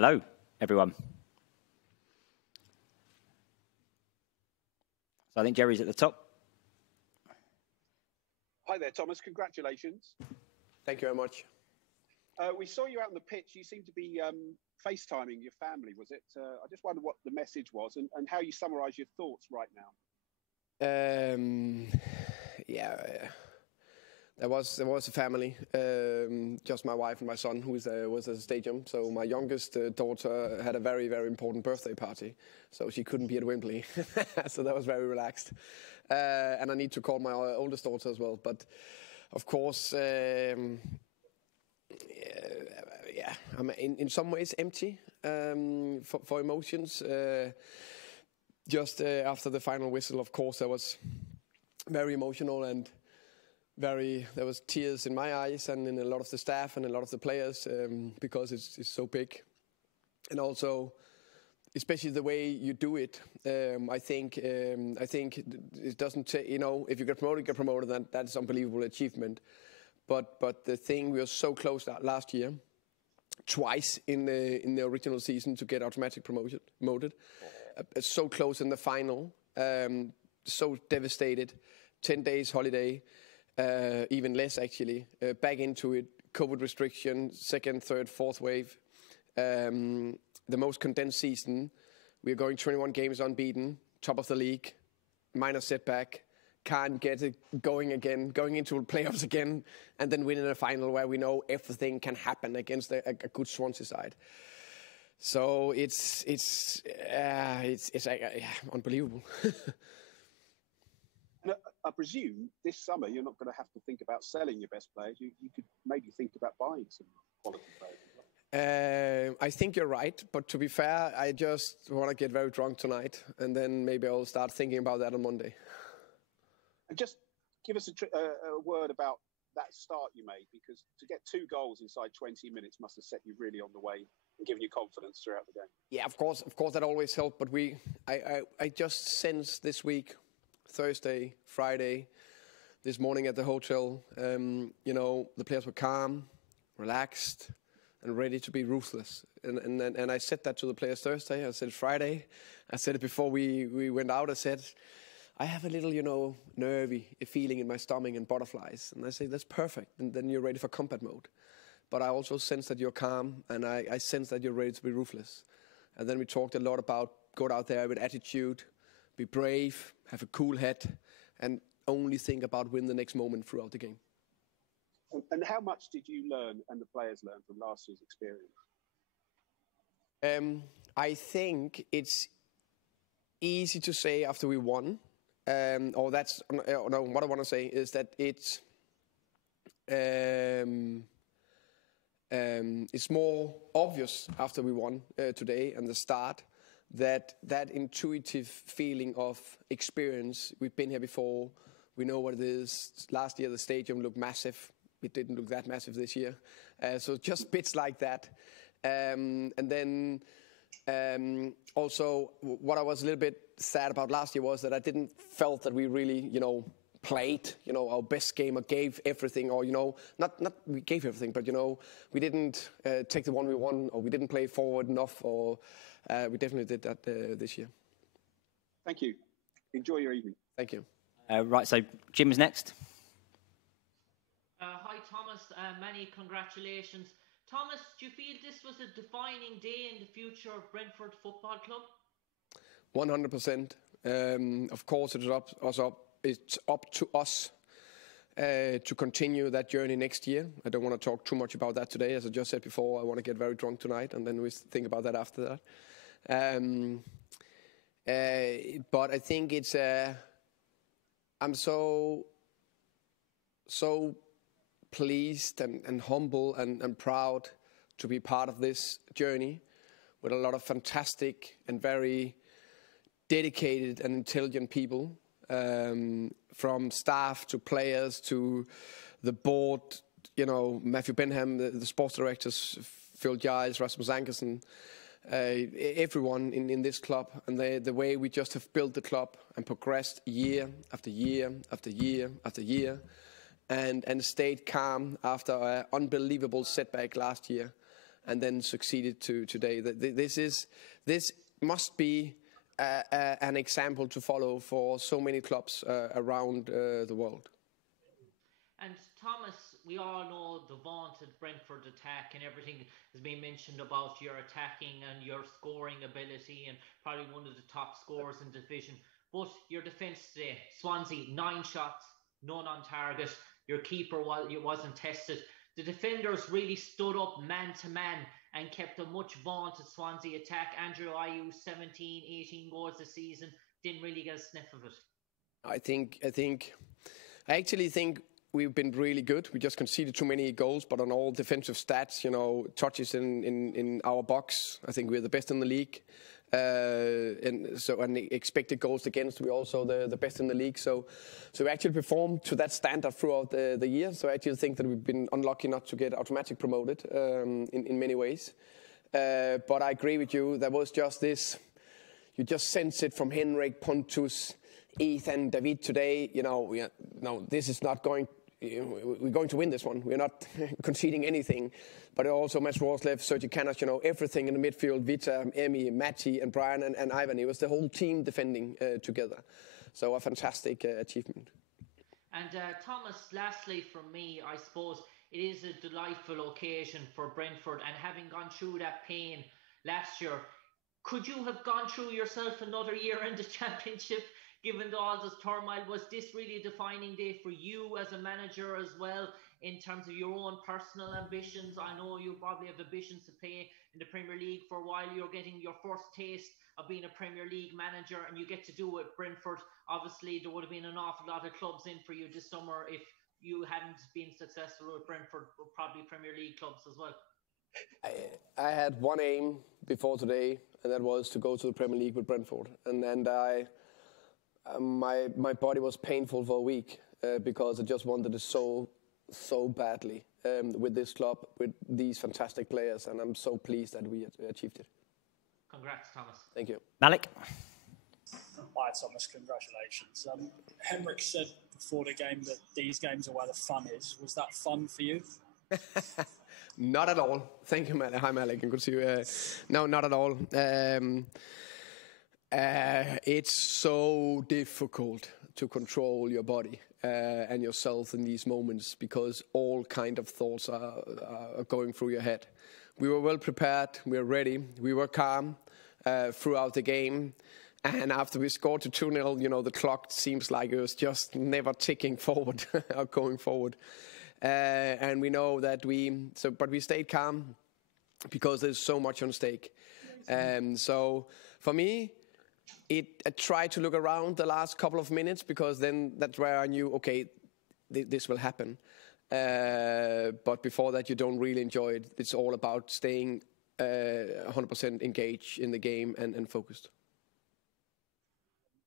Hello, everyone. So I think Jerry's at the top. Hi there, Thomas. Congratulations. Thank you very much. We saw you out on the pitch. You seem to be FaceTiming your family, was it? I just wondered what the message was and how you summarise your thoughts right now. There was a family, just my wife and my son, who was at the stadium. So my youngest daughter had a very, very important birthday party, so she couldn't be at Wembley. So that was very relaxed. And I need to call my oldest daughter as well. But of course, I'm in some ways empty for emotions. Just after the final whistle, of course, I was very emotional and there was tears in my eyes and in a lot of the staff and a lot of the players because it's so big. And also, especially the way you do it, I think it doesn't take, if you get promoted, then that's an unbelievable achievement. But the thing, we were so close last year, twice in the original season to get automatic promoted, so close in the final, so devastated, 10 days holiday, even less actually, back into it, COVID restriction, second, third, fourth wave, the most condensed season. We're going 21 games unbeaten, top of the league, minor setback, can't get it going again, going into playoffs again, and then winning a final where we know everything can happen against a good Swansea side. So it's unbelievable. I presume this summer you're not going to have to think about selling your best players. You could maybe think about buying some quality players. I think you're right, but to be fair, I just want to get very drunk tonight, and then maybe I'll start thinking about that on Monday. And just give us a word about that start you made, because to get 2 goals inside 20 minutes must have set you really on the way and given you confidence throughout the game. Yeah, of course that always helped, but I just sensed this week, Thursday, Friday, this morning at the hotel, the players were calm, relaxed, and ready to be ruthless. And I said that to the players Thursday. I said Friday. I said it before we went out. I said, I have a little, nervy feeling in my stomach and butterflies. And I say, that's perfect. And then you're ready for combat mode. But I also sense that you're calm, and I sense that you're ready to be ruthless. And then we talked a lot about go out there with attitude, be brave, have a cool head, and only think about win the next moment throughout the game. And how much did you learn and the players learn from last year's experience? I think it's easy to say after we won, what I want to say is that it's more obvious after we won today and the start that intuitive feeling of experience. We've been here before. We know what it is. Last year the stadium looked massive. It didn't look that massive this year. So just bits like that. And then also what I was a little bit sad about last year was that I didn't felt that we really, played, our best game or gave everything, or, not we gave everything, but, we didn't take the one we won, or we didn't play forward enough, or we definitely did that this year. Thank you. Enjoy your evening. Thank you. Right, so Jim's next. Hi, Thomas. Many congratulations. Thomas, do you feel this was a defining day in the future of Brentford Football Club? 100%. Of course, it's up to us to continue that journey next year. I don't want to talk too much about that today. As I just said before, I want to get very drunk tonight, and then we think about that after that. But I think it's... I'm so pleased and humble and proud to be part of this journey with a lot of fantastic and very dedicated and intelligent people, from staff to players to the board, Matthew Benham, the sports directors, Phil Giles, Rasmus Ankersen, everyone in this club, and the way we just have built the club and progressed year after year after year after year, and stayed calm after an unbelievable setback last year. and then succeeded to today. This must be an example to follow for so many clubs around the world. And Thomas, we all know the vaunted Brentford attack, and everything has been mentioned about your attacking and your scoring ability, and probably one of the top scorers in the division. But your defence today, Swansea, 9 shots, none on target. Your keeper wasn't tested. The defenders really stood up man to man and kept a much vaunted Swansea attack. Andrew Ayew, 17, 18 goals this season, didn't really get a sniff of it. I actually think we've been really good. We just conceded too many goals, but on all defensive stats, touches in our box, I think we're the best in the league. And expected goals against, we're also the best in the league. So we actually performed to that standard throughout the year. So I actually think that we've been unlucky not to get automatically promoted in many ways. But I agree with you. There was just this, you just sense it from Henrik, Pontus, Ethan, David today. This is not going. We're going to win this one. We're not conceding anything. But also Mats Rorslev, Sergi Canos, everything in the midfield, Vita, Emi, Matti, and Brian and Ivan. It was the whole team defending together. So a fantastic achievement. And Thomas, lastly from me, I suppose it is a delightful occasion for Brentford, and having gone through that pain last year, could you have gone through yourself another year in the Championship? Given all this turmoil, was this really a defining day for you as a manager as well, in terms of your own personal ambitions? I know you probably have ambitions to play in the Premier League for a while. You're getting your first taste of being a Premier League manager, and you get to do it, Brentford. Obviously, there would have been an awful lot of clubs in for you this summer if you hadn't been successful with Brentford, probably Premier League clubs as well. I had one aim before today, and that was to go to the Premier League with Brentford. And my body was painful for a week because I just wanted it so badly with this club, with these fantastic players, and I'm so pleased that we achieved it. Congrats, Thomas. Thank you. Malik? Hi, Thomas. Congratulations. Henrik said before the game that these games are where the fun is. Was that fun for you? Not at all. Thank you, Malik. Hi, Malik. Good to see you. No, not at all. It's so difficult to control your body and yourself in these moments because all kind of thoughts are going through your head. We were well prepared. We were ready. We were calm throughout the game. And after we scored to 2-0, the clock seems like it was just never ticking forward or going forward. And we know that but we stayed calm because there's so much on stake. So for me, I tried to look around the last couple of minutes because then that's where I knew, okay, this will happen. But before that, you don't really enjoy it. It's all about staying 100% engaged in the game and focused.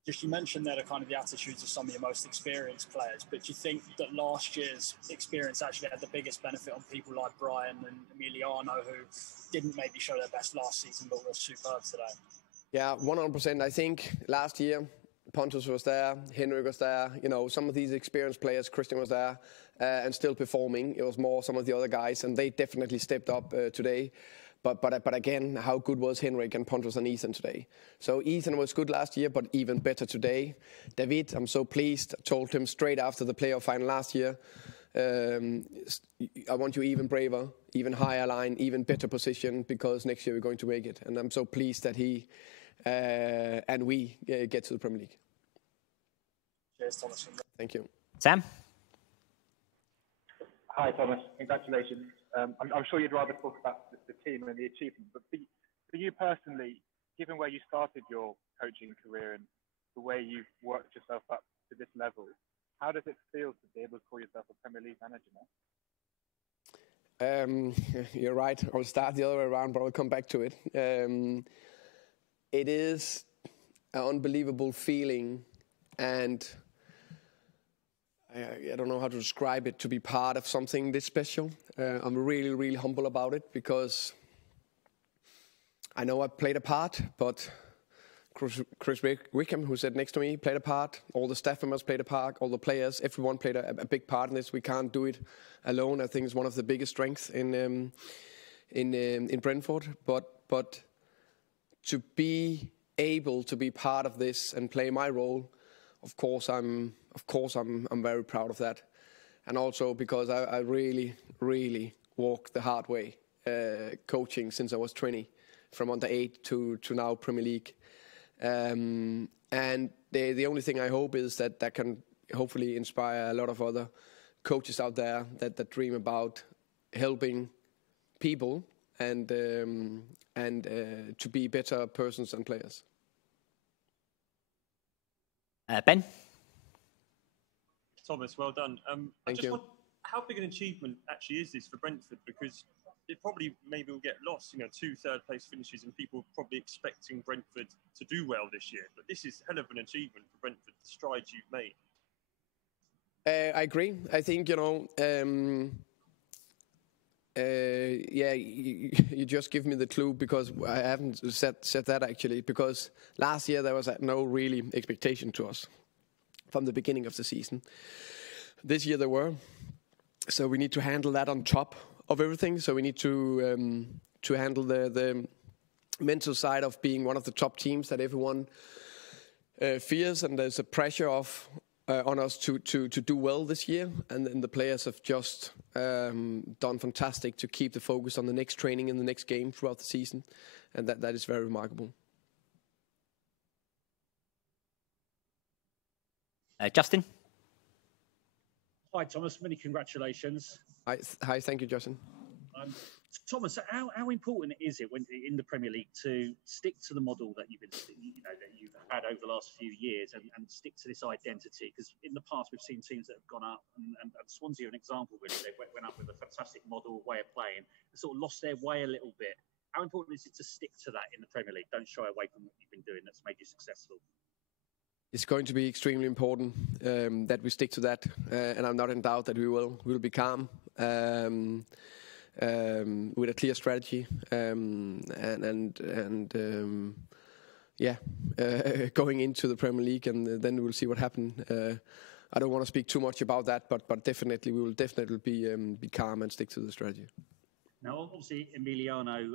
Just you mentioned there are kind of the attitudes of some of your most experienced players, but do you think that last year's experience actually had the biggest benefit on people like Brian and Emiliano, who didn't maybe show their best last season but were superb today? Yeah, 100%. I think last year Pontus was there, Henrik was there, some of these experienced players, Christian was there and still performing. It was more some of the other guys, and they definitely stepped up today. But again, how good was Henrik and Pontus and Ethan today? So Ethan was good last year, but even better today. David, I'm so pleased. I told him straight after the playoff final last year, I want you even braver, even higher line, even better position, because next year we're going to make it. And I'm so pleased that he and we get to the Premier League. Cheers, Thomas. Thank you. Sam? Hi, Thomas. Congratulations. I'm sure you'd rather talk about the team and the achievement, but for you personally, given where you started your coaching career and the way you've worked yourself up to this level, how does it feel to be able to call yourself a Premier League manager now? You're right. I'll start the other way around, but I'll come back to it. It is an unbelievable feeling, and I don't know how to describe it, to be part of something this special. I'm really, really humble about it because I know I played a part, but Chris Wickham, who sat next to me, played a part. All the staff members played a part. All the players, everyone played a big part in this. We can't do it alone. I think it's one of the biggest strengths in in Brentford, but to be able to be part of this and play my role, of course I'm very proud of that, and also because I really walked the hard way, coaching since I was 20, from under 8 to now Premier League, and the only thing I hope is that can hopefully inspire a lot of other coaches out there that dream about helping people and to be better persons and players. Ben? Thomas, well done. Thank you. How big an achievement actually is this for Brentford? Because it probably maybe will get lost, 2 third-place finishes and people probably expecting Brentford to do well this year. But this is a hell of an achievement for Brentford, the strides you've made. I agree. I think, you just give me the clue, because I haven't said that actually, because last year there was no really expectation to us from the beginning of the season. This year there were, so we need to handle that on top of everything. So we need to handle the mental side of being one of the top teams that everyone fears, and there's a pressure on us to do well this year, and the players have just done fantastic to keep the focus on the next training and the next game throughout the season, and that is very remarkable. Justin? Hi, Thomas. Many congratulations. Hi, thank you, Justin. Thomas, how important is it when in the Premier League to stick to the model that you've had over the last few years and stick to this identity? Because in the past we've seen teams that have gone up, and Swansea are an example. Really, they went up with a fantastic model, way of playing, and sort of lost their way a little bit. How important is it to stick to that in the Premier League? Don't shy away from what you've been doing that's made you successful. It's going to be extremely important that we stick to that, and I'm not in doubt that we will. We'll be calm. With a clear strategy, going into the Premier League, and then we'll see what happens. I don't want to speak too much about that, but definitely we will be calm and stick to the strategy. Now, obviously, Emiliano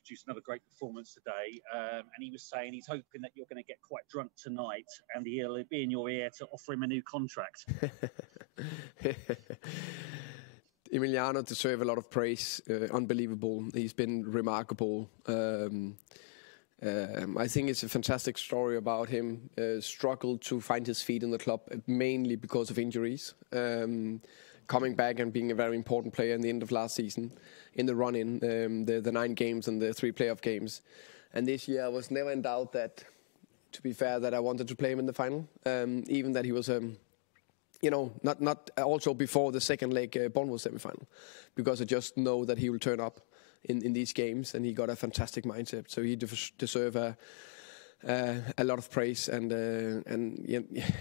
produced another great performance today, and he was saying he's hoping that you're going to get quite drunk tonight, and he'll be in your ear to offer him a new contract. Emiliano deserves a lot of praise. Unbelievable. He's been remarkable. I think it's a fantastic story about him. Struggled to find his feet in the club, mainly because of injuries. Coming back and being a very important player in the end of last season, in the run-in, the 9 games and the 3 playoff games. And this year I was never in doubt that, to be fair, that I wanted to play him in the final. Even that he was... not also before the second leg Bournemouth semi-final, because I just know that he will turn up in these games, and he got a fantastic mindset. So he deserves a lot of praise, and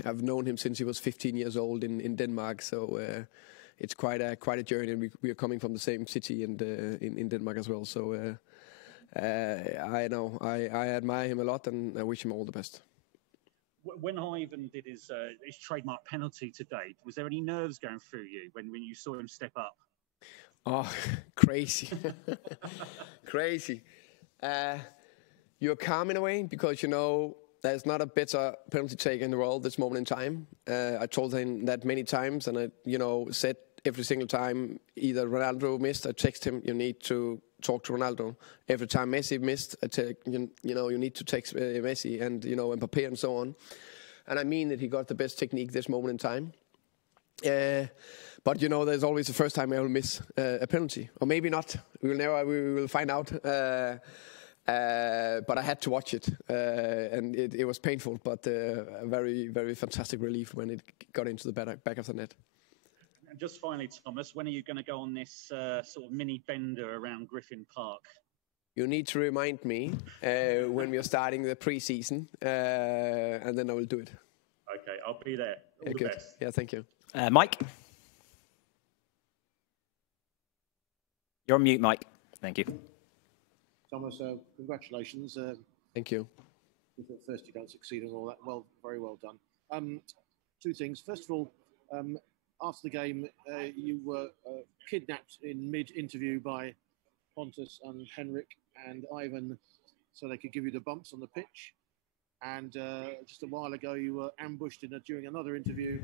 I've known him since he was 15 years old in Denmark. So it's quite a journey, and we are coming from the same city and in Denmark as well. So I know I admire him a lot, and I wish him all the best. When Ivan did his trademark penalty today, was there any nerves going through you when you saw him step up? Oh, crazy. Crazy. You're calm in a way, because, there's not a better penalty taker in the world this moment in time. I told him that many times, and I, said every single time either Ronaldo missed, I text him, you need to talk to Ronaldo. Every time Messi missed, I tell you need to text Messi, and Mbappe and so on. And I mean that he got the best technique this moment in time. But there's always the first time I will miss a penalty, or maybe not. We will find out. But I had to watch it, and it was painful, but a very, very fantastic relief when it got into the back of the net. And just finally, Thomas, when are you going to go on this sort of mini bender around Griffin Park? You need to remind me when we are starting the pre-season, and then I will do it. Okay, I'll be there. All the best. Yeah, thank you. Mike? You're on mute, Mike. Thank you. Thomas, congratulations. Thank you. At first you don't succeed and all that. Well, very well done. 2 things. First of all, after the game, you were kidnapped in mid-interview by Pontus and Henrik and Ivan so they could give you the bumps on the pitch. And just a while ago, you were ambushed during another interview,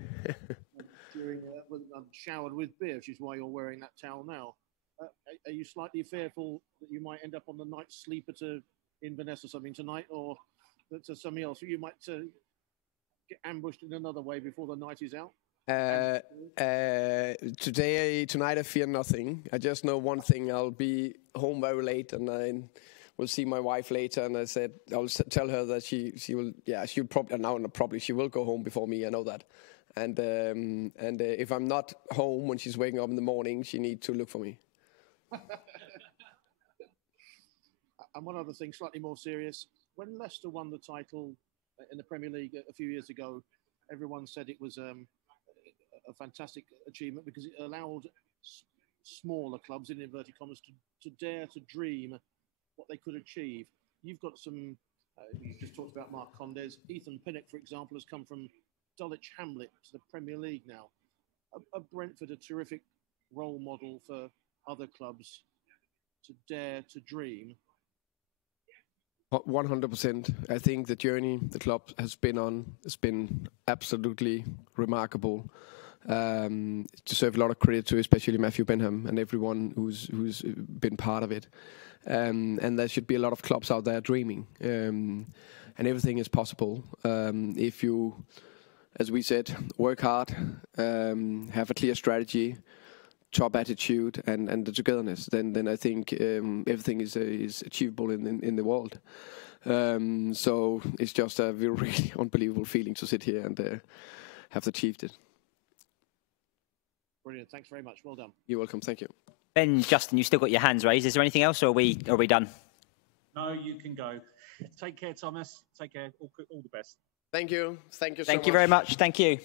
showered with beer, which is why you're wearing that towel now. Are you slightly fearful that you might end up on the night sleeper to Inverness or something tonight, or to something else? You might get ambushed in another way before the night is out? Tonight I fear nothing. I just know one thing: I'll be home very late, and I will see my wife later. And I said I'll tell her that she will. Yeah, she'll probably she will go home before me. I know that. And if I'm not home when she's waking up in the morning, she needs to look for me. And one other thing, slightly more serious: when Leicester won the title in the Premier League a few years ago, everyone said it was a fantastic achievement because it allowed smaller clubs, in inverted commas, to dare to dream what they could achieve. You've got some, you just talked about Mark Condes. Ethan Pinnock, for example, has come from Dulwich Hamlet to the Premier League now. Are Brentford a terrific role model for other clubs to dare to dream? 100%. I think the journey the club has been on has been absolutely remarkable. Deserve a lot of credit to especially Matthew Benham and everyone who's been part of it. And there should be a lot of clubs out there dreaming. And everything is possible if you, as we said, work hard, have a clear strategy, top attitude, and the togetherness. Then I think everything is achievable in the world. So it's just a really unbelievable feeling to sit here and have achieved it. Brilliant. Thanks very much. Well done. You're welcome. Thank you. Ben, Justin, you still got your hands raised. Is there anything else, or are we done? No, you can go. Take care, Thomas. Take care. All the best. Thank you. Thank you so much. Thank you very much. Thank you.